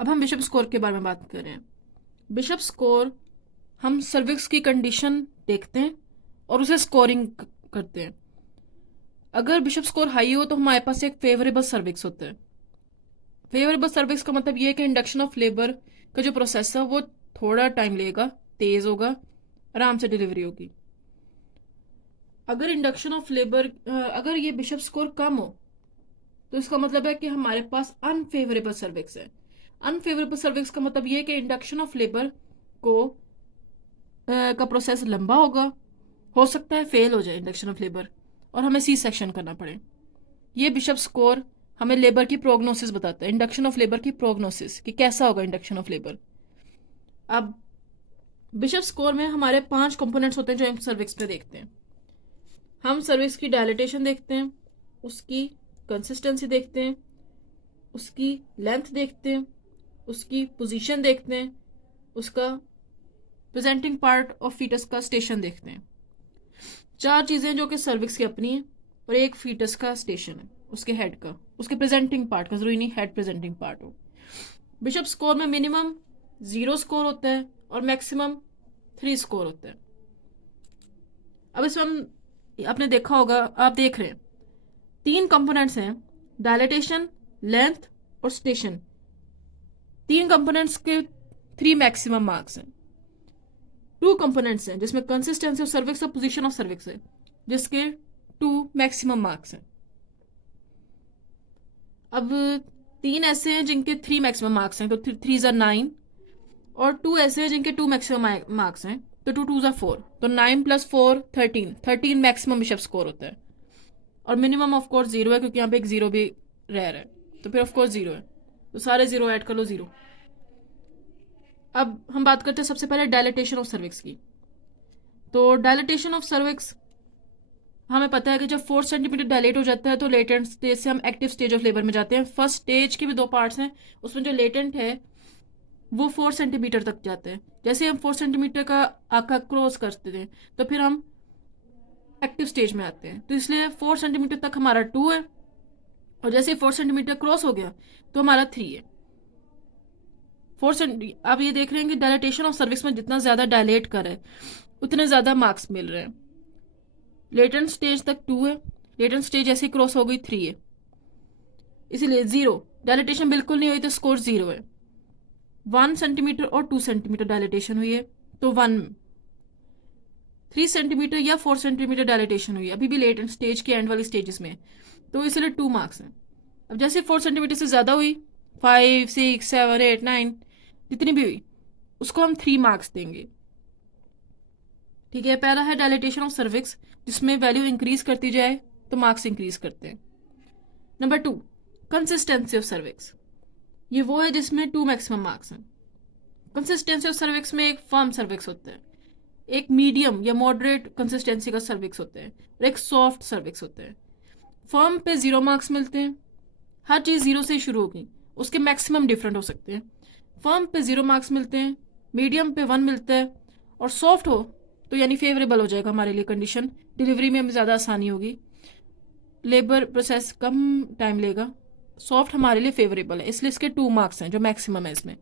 अब हम bishop score के बारे में बात कर रहे हैं। बिशप स्कोर हम सर्विक्स की कंडीशन देखते हैं और उसे स्कोरिंग करते हैं। अगर बिशप स्कोर हाई हो तो हमारे पास एक फेवरेबल सर्विक्स होता है। फेवरेबल सर्विक्स का मतलब ये है कि इंडक्शन ऑफ लेबर का जो प्रोसेस है वो थोड़ा टाइम लेगा, तेज होगा, आराम से डिलीवरी होगी। अगर इंडक्शन ऑफ लेबर अगर ये बिशप स्कोर कम हो तो इसका मतलब है कि हमारे पास अनफेवरेबल सर्विक्स है। अनफेवरेबल सर्विक्स का मतलब ये है कि इंडक्शन ऑफ लेबर को का प्रोसेस लंबा होगा, हो सकता है फेल हो जाए इंडक्शन ऑफ लेबर और हमें सी सेक्शन करना पड़े। ये बिशप स्कोर हमें लेबर की प्रोग्नोसिस बताता है, इंडक्शन ऑफ लेबर की प्रोग्नोसिस कि कैसा होगा इंडक्शन ऑफ लेबर। अब बिशप स्कोर में हमारे 5 कंपोनेंट्स होते हैं जो हम सर्विक्स पे देखते हैं। हम सर्विक्स की डायलिटेशन देखते हैं, उसकी कंसिस्टेंसी देखते हैं, उसकी लेंथ देखते हैं, उसकी पोजीशन देखते हैं, उसका प्रेजेंटिंग पार्ट ऑफ फीटस का स्टेशन देखते हैं। 4 चीजें जो कि सर्विक्स की अपनी है और एक फीटस का स्टेशन है, उसके हेड का, उसके प्रेजेंटिंग पार्ट का, जरूरी नहीं हेड प्रेजेंटिंग पार्ट हो। बिशप स्कोर में मिनिमम 0 स्कोर होता है और मैक्सिमम 3 स्कोर होता है। अब इसमें हम आपने देखा होगा, आप देख रहे हैं 3 कंपोनेंट्स हैं, डायलेटेशन, लेंथ और स्टेशन। 3 कंपोनेंट्स के 3 मैक्सिमम मार्क्स हैं। 2 कंपोनेंट्स हैं जिसमें कंसिस्टेंसी ऑफ सर्विक्स और पोजीशन ऑफ सर्विक्स है, जिसके 2 मैक्सिमम मार्क्स हैं। अब 3 ऐसे हैं जिनके 3 मैक्सिमम मार्क्स हैं, तो 3 ज़ा 9, और 2 ऐसे हैं जिनके 2 मैक्सिमम मार्क्स हैं, तो 2 ज़ा 4, तो 9 + 4 13, 13 मैक्सिमम बिशप स्कोर होता है। और मिनिमम ऑफ कोर्स 0 है क्योंकि यहाँ पे एक 0 भी रेयर है, तो फिर ऑफ कोर्स 0 है, तो सारे 0 ऐड कर लो, 0। अब हम बात करते हैं सबसे पहले डायलेटेशन ऑफ सर्विक्स की। तो डायलेटेशन ऑफ सर्विक्स हमें पता है कि जब 4 सेंटीमीटर डायलेट हो जाता है तो लेटेंट स्टेज से हम एक्टिव स्टेज ऑफ लेबर में जाते हैं। फर्स्ट स्टेज के भी 2 पार्ट्स हैं, उसमें जो लेटेंट है वो 4 सेंटीमीटर तक जाते हैं। जैसे हम 4 सेंटीमीटर का आका क्रॉस करते थे तो फिर हम एक्टिव स्टेज में आते हैं। तो इसलिए 4 सेंटीमीटर तक हमारा 2 है, और जैसे 4 सेंटीमीटर क्रॉस हो गया तो हमारा 3 है। 4 सेंटीमीटर आप ये देख रहे हैं कि डायलेटेशन ऑफ सर्विक्स में जितना ज्यादा डायलेट करे उतने ज्यादा मार्क्स मिल रहे हैं। लेटेंट स्टेज तक 2 है, लेटेंट स्टेज ऐसे क्रॉस हो गई 3 है, इसीलिए 0। डायलिटेशन बिल्कुल नहीं हुई तो स्कोर 0 है। 1 सेंटीमीटर और 2 सेंटीमीटर डायलिटेशन हुई है तो 1। 3 सेंटीमीटर या 4 सेंटीमीटर डायलिटेशन हुई है, अभी भी लेटेंट स्टेज के एंड वाली स्टेजेस में, तो इसलिए 2 मार्क्स हैं। अब जैसे 4 सेंटीमीटर से ज़्यादा हुई, 5 6 7 8 9 जितनी भी हुई, उसको हम 3 मार्क्स देंगे। ठीक है, पहला है डायलिटेशन ऑफ सर्विक्स, जिसमें वैल्यू इंक्रीज करती जाए तो मार्क्स इंक्रीज करते हैं। नंबर 2, कंसिस्टेंसी ऑफ सर्विक्स, ये वो है जिसमें 2 मैक्सिमम मार्क्स हैं। कंसिस्टेंसी ऑफ सर्विक्स में एक फर्म सर्विक्स होता है, एक मीडियम या मॉडरेट कंसिस्टेंसी का सर्विक्स होता है, और एक सॉफ्ट सर्विक्स होता है। फर्म पे 0 मार्क्स मिलते हैं, हर चीज़ 0 से शुरू होगी, उसके मैक्सिमम डिफरेंट हो सकते हैं। फर्म पे 0 मार्क्स मिलते हैं, मीडियम पे 1 मिलता है, और सॉफ्ट हो तो यानी फेवरेबल हो जाएगा हमारे लिए कंडीशन, डिलीवरी में हमें ज़्यादा आसानी होगी, लेबर प्रोसेस कम टाइम लेगा। सॉफ्ट हमारे लिए फेवरेबल है, इसलिए इसके 2 मार्क्स हैं जो मैक्सिमम है इसमें।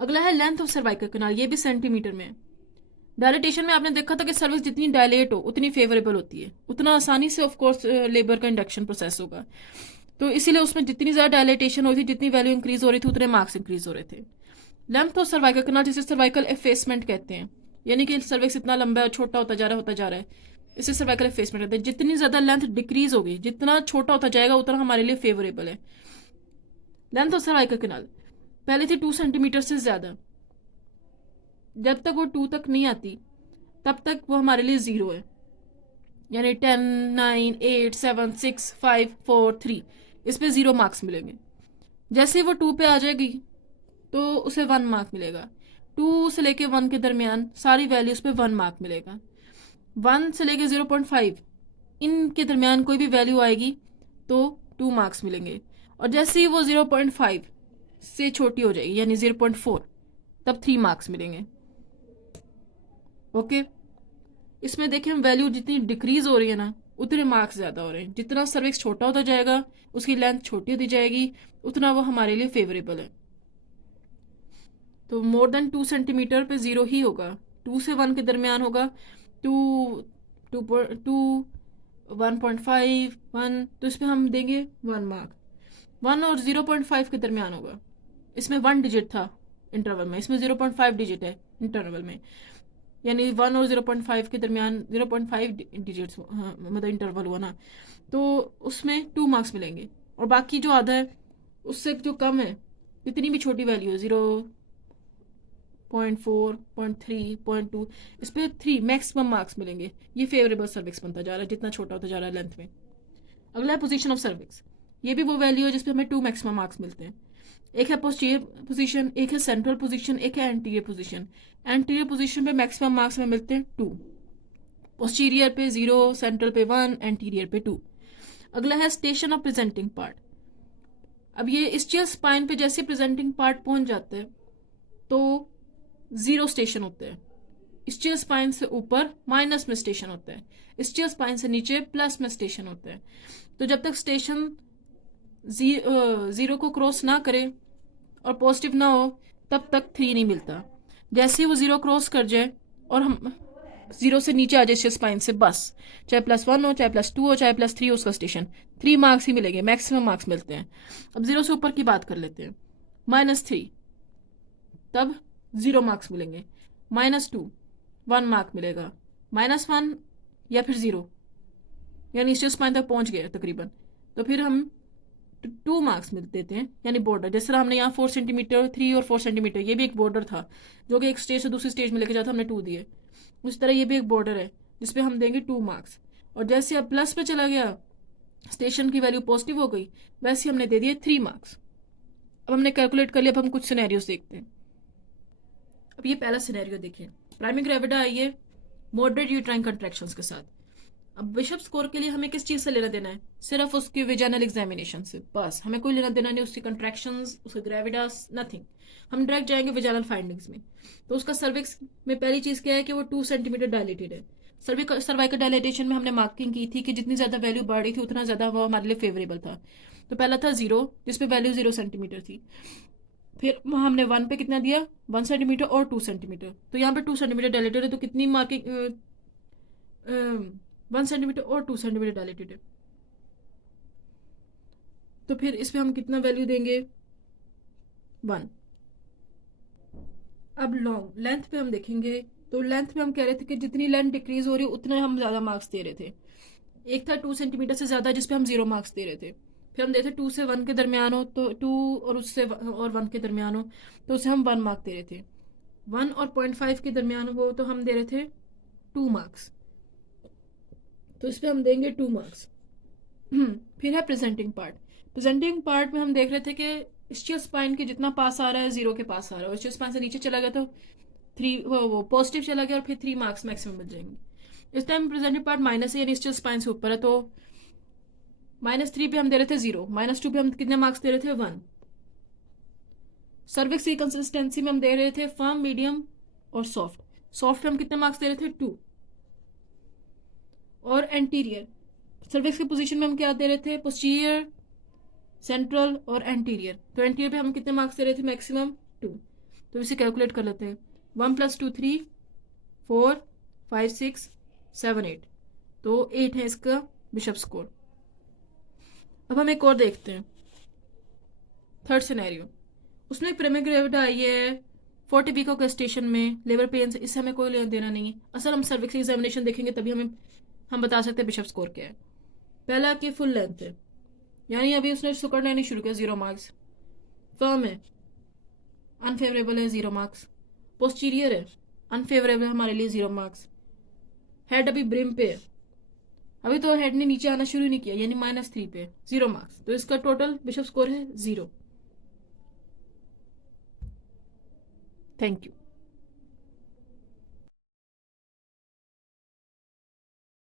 अगला है लेंथ ऑफ सर्वाइकल कैनाल, ये भी सेंटीमीटर में है। डायलिटेशन में आपने देखा था कि सर्विस जितनी डायलेट हो उतनी फेवरेबल होती है, उतना आसानी से ऑफकोर्स लेबर का इंडक्शन प्रोसेस होगा, तो इसीलिए उसमें जितनी ज़्यादा डायलेटेशन हो रही थी, जितनी वैल्यू इंक्रीज हो रही थी, उतने मार्क्स इंक्रीज हो रहे थे। लेंथ ऑफ सर्वाइकल कैनाल जिसे सर्वाइकल एफेसमेंट कहते हैं, यानी कि सर्विक्स इतना लंबा है, छोटा होता जा रहा है, इसे सर्वाइकल एफेसमेंट कहते हैं। जितनी ज़्यादा लेंथ डिक्रीज होगी, जितना छोटा होता जाएगा उतना हमारे लिए फेवरेबल है। लेंथ ऑफ सर्वाइकल कैनाल पहले थी 2 सेंटीमीटर से ज़्यादा, जब तक वो 2 तक नहीं आती तब तक वो हमारे लिए 0 है, यानी 10 9 8 7 6 5 4 3, इस पे 0 मार्क्स मिलेंगे। जैसे वो 2 पे आ जाएगी तो उसे 1 मार्क मिलेगा। 2 से लेके 1 के दरमियान सारी वैल्यूज पे 1 मार्क मिलेगा। 1 से लेके 0.5 इनके दरमियान कोई भी वैल्यू आएगी तो 2 मार्क्स मिलेंगे, और जैसे ही वो 0.5 से छोटी हो जाएगी यानी 0.4, तब 3 मार्क्स मिलेंगे। ओके, इसमें देखें हम वैल्यू जितनी डिक्रीज हो रही है ना, उतने मार्क्स ज़्यादा हो रहे हैं। जितना सर्विक्स छोटा होता जाएगा, उसकी लेंथ छोटी होती जाएगी, उतना वो हमारे लिए फेवरेबल है। तो मोर देन 2 सेंटीमीटर पे 0 ही होगा, 2 से 1 के दरमियान होगा, 2, 2, 1.5, 1, तो इस पर हम देंगे 1 मार्क। 1 और 0.5 के दरमियान होगा, इसमें 1 डिजिट था इंटरवल में, इसमें 0.5 डिजिट है इंटरवल में, यानी 1 और 0.5 के दरमियान 0.5 डिजिट्स, हाँ, मतलब इंटरवल हुआ ना, तो उसमें 2 मार्क्स मिलेंगे। और बाकी जो आधा है उससे जो कम है, जितनी भी छोटी वैल्यू है, 0.4, 0.3, 0.2, इस पर 3 मैक्सिमम मार्क्स मिलेंगे। ये फेवरेबल सर्विक्स बनता जा रहा है जितना छोटा होता जा रहा है लेंथ में। अगला है पोजीशन ऑफ सर्विक्स। ये भी वो वैल्यू है जिसपे हमें 2 मैक्सिमम मार्क्स मिलते हैं। एक है पोस्टीरियर पोजीशन, एक है सेंट्रल पोजीशन, एक है एंटीरियर पोजीशन। एंटीरियर पोजीशन पे मैक्सिमम मार्क्स में मिलते हैं 2, पोस्टीरियर पे 0, सेंट्रल पे 1, एंटीरियर पे 2। अगला है स्टेशन ऑफ प्रेजेंटिंग पार्ट। अब ये इस्चियल स्पाइन पे जैसे प्रेजेंटिंग पार्ट पहुंच जाते हैं तो 0 स्टेशन होते हैं। इस्चियल स्पाइन से ऊपर माइनस में स्टेशन होता है, इस्चियल स्पाइन से नीचे प्लस में स्टेशन होता है। तो जब तक स्टेशन 0 को क्रॉस ना करे और पॉजिटिव ना हो तब तक 3 नहीं मिलता। जैसे ही वो 0 क्रॉस कर जाए और हम 0 से नीचे आ जाए इस्चियल स्पाइन से, बस चाहे +1 हो, चाहे +2 हो, चाहे +3 हो, उसका स्टेशन 3 मार्क्स ही मिलेंगे, मैक्सिमम मार्क्स मिलते हैं। अब 0 से ऊपर की बात कर लेते हैं, -3, तब 0 मार्क्स मिलेंगे। -2, 1 मार्क मिलेगा। -1 या फिर 0, यानी इस्चियल स्पाइन तक पहुंच गए तकरीबन, तो फिर हम 2 मार्क्स मिल देते हैं, यानी बॉर्डर। जिस तरह हमने यहाँ 4 सेंटीमीटर, 3 और 4 सेंटीमीटर, ये भी एक बॉर्डर था जो कि एक स्टेज से दूसरी स्टेज में लेके जाता, हमने 2 दिए। उस तरह ये भी एक बॉर्डर है जिसपे हम देंगे 2 मार्क्स। और जैसे अब प्लस पे चला गया, स्टेशन की वैल्यू पॉजिटिव हो गई, वैसे हमने दे दिए 3 मार्क्स। अब हमने कैलकुलेट कर लिया, अब हम कुछ सिनेरियोस देखते हैं। अब ये पहला सिनेरियो देखिए, प्राइमरी ग्रेविडा आई है मॉडरेट यूट्राइन कंट्रैक्शंस के साथ। अब बिशप स्कोर के लिए हमें किस चीज़ से लेना देना है? सिर्फ उसके विजाइनल एग्जामिनेशन से, बस। हमें कोई लेना देना नहीं उसकी कंट्रैक्शंस, उसके ग्रेविडास, नथिंग। हम डायरेक्ट जाएंगे विजाइनल फाइंडिंग्स में। तो उसका सर्विक्स में पहली चीज़ क्या है कि वो 2 सेंटीमीटर डायलेटेड है। सर्वाइकल डायलेटेशन में हमने मार्किंग की थी कि जितनी ज़्यादा वैल्यू बढ़ रही थी उतना ज़्यादा वो हमारे लिए फेवरेबल था। तो पहला था 0, जिसपे वैल्यू 0 सेंटीमीटर थी। फिर हमने 1 पे कितना दिया, 1 सेंटीमीटर और 2 सेंटीमीटर। तो यहाँ पे 2 सेंटीमीटर डायलेटेड है, तो कितनी मार्किंग, 1 सेंटीमीटर और 2 सेंटीमीटर डायलेटेड है। तो फिर इसमें हम कितना वैल्यू देंगे, 1। अब लॉन्ग लेंथ पे हम देखेंगे, तो लेंथ पे हम कह रहे थे कि जितनी लेंथ डिक्रीज हो रही उतने हम ज़्यादा मार्क्स दे रहे थे। एक था 2 सेंटीमीटर से ज़्यादा जिसपे हम 0 मार्क्स दे रहे थे। फिर हम देते 2 से 1 के दरमियान हो, तो 2 और उससे और 1 के दरमियान हो तो उसे हम 1 मार्क दे रहे थे। 1 और 0.5 के दरमियान हो तो हम दे रहे थे 2 मार्क्स, तो इस पर हम देंगे 2 मार्क्स। फिर है प्रेजेंटिंग पार्ट। प्रेजेंटिंग पार्ट में हम देख रहे थे कि इस्चियल स्पाइन के जितना पास आ रहा है 0 के पास आ रहा है, और इस्चियल स्पाइन से नीचे चला गया तो 3, वो पॉजिटिव चला गया और फिर 3 मार्क्स मैक्सिमम मिल जाएंगे। इस टाइम प्रेजेंटिंग पार्ट माइनस है, यानी इस्चियल स्पाइन से ऊपर है, तो -3 पे हम दे रहे थे 0, -2 पे हम कितने मार्क्स दे रहे थे, 1। सर्विक्स की कंसिस्टेंसी में हम दे रहे थे फर्म, मीडियम और सॉफ्ट। सॉफ्ट पे हम कितने मार्क्स दे रहे थे, 2। और एंटीरियर सर्विक्स की पोजीशन में हम क्या दे रहे थे, पोस्टीरियर, सेंट्रल और एंटीरियर। तो एंटीरियर पे हम कितने मार्क्स दे रहे थे, मैक्सिमम 2। तो इसे कैलकुलेट कर लेते हैं, 1 + 2 3, 4 5 6 7 8, तो 8 है इसका बिशप स्कोर। अब हम एक और देखते हैं, थर्ड सिनेरियो। उसमें प्राइमरी ग्रेविडा आई है 40 वीक ऑफ गेस्टेशन में, लेबर पेन से, इससे हमें कोई लेना देना नहीं है। असल हम सर्विक्स एग्जामिनेशन देखेंगे तभी हम बता सकते हैं बिशप स्कोर क्या है। पहला की फुल लेंथ है, यानी अभी उसने सुकड़ना नहीं शुरू किया, 0 मार्क्स। फर्म है, अनफेवरेबल है, 0 मार्क्स। पोस्टीरियर है, अनफेवरेबल हमारे लिए, 0 मार्क्स। हेड अभी ब्रिम पे है, अभी तो हेड ने नीचे आना शुरू नहीं किया, यानी -3 पे, 0 मार्क्स। तो इसका टोटल बिशप स्कोर है 0। Thank you.